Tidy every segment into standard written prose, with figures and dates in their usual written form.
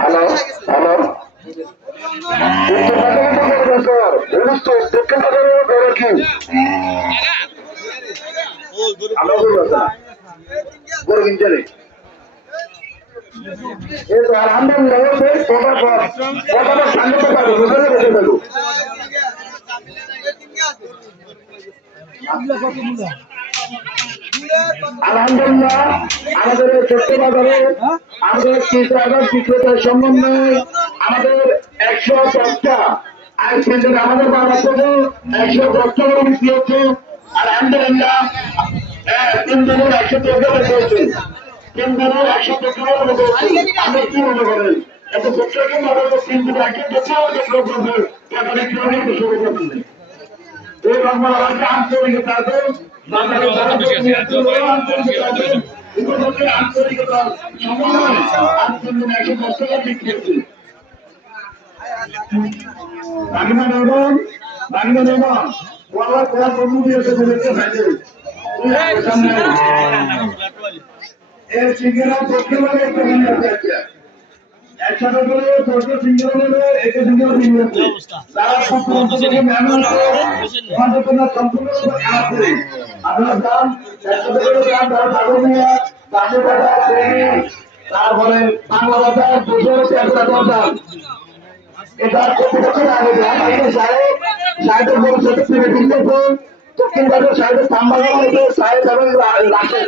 Hello hello আলহামদুলিল্লাহ আমাদের ছোট্ট বাজারে আমাদের বিক্রেতার সমন্বয়ে আমাদের 110টা আইসিএল আমাদের বাজার থেকে 110টা করে বিক্রি হচ্ছে। আলহামদুলিল্লাহ 3 দিনের 110 করে চলছে, 3 দিনের 110 করে চলছে। আপনি কি মনে করেন এত ছোট্ট বাজারে 3 দিনে 110 করে টাকা বিক্রি করে শুরু করছেন? এই বাংলাদেশে আন্তরিকতা আছে, বাজারে আন্তরিকতা সমন্বয় আন্তরিক 110 টাকা বিক্রি হচ্ছে। একসাথে করে 10টা সিঙ্গেল নেবে, একে সিঙ্গেল নিয়ে তারা সম্পূর্ণ আপনার দাম একসাথে করে দাম তারা পাগল নিয়ে পাশে টাকা তারপরে বাংলা বাজার 200 দাম এটা কত বছর আগে দাম আগে সাইডের বড় ছোট থেকে কিনতে দক্ষিণ বাজার সাইডের তামবাগান হয়েছে সাইড এবং রাখে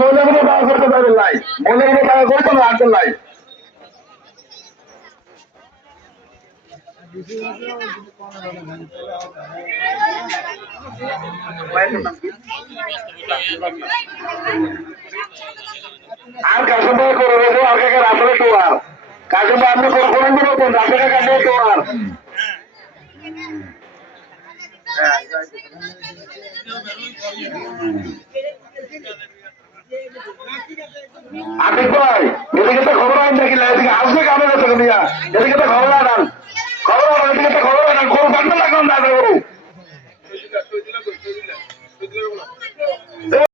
মহিলাগুলো টাকা করতে পারবেন নাই, মহিলাগুলো টাকা করতে না আসবেন নাই। আর কাশিমবাই করে রেখে আর কাকে রাসলে তোয়ার কাশিমবাই আপনি করেন বলতেন রাসলে কাছে তোয়ার আতিক ভাই এদিকে তো খবর আইন নাকি এদিকে আসবে কামে গেছে এদিকে তো খবর আনান এদিকে তো খবর আনান কোন কান্ড লাগান না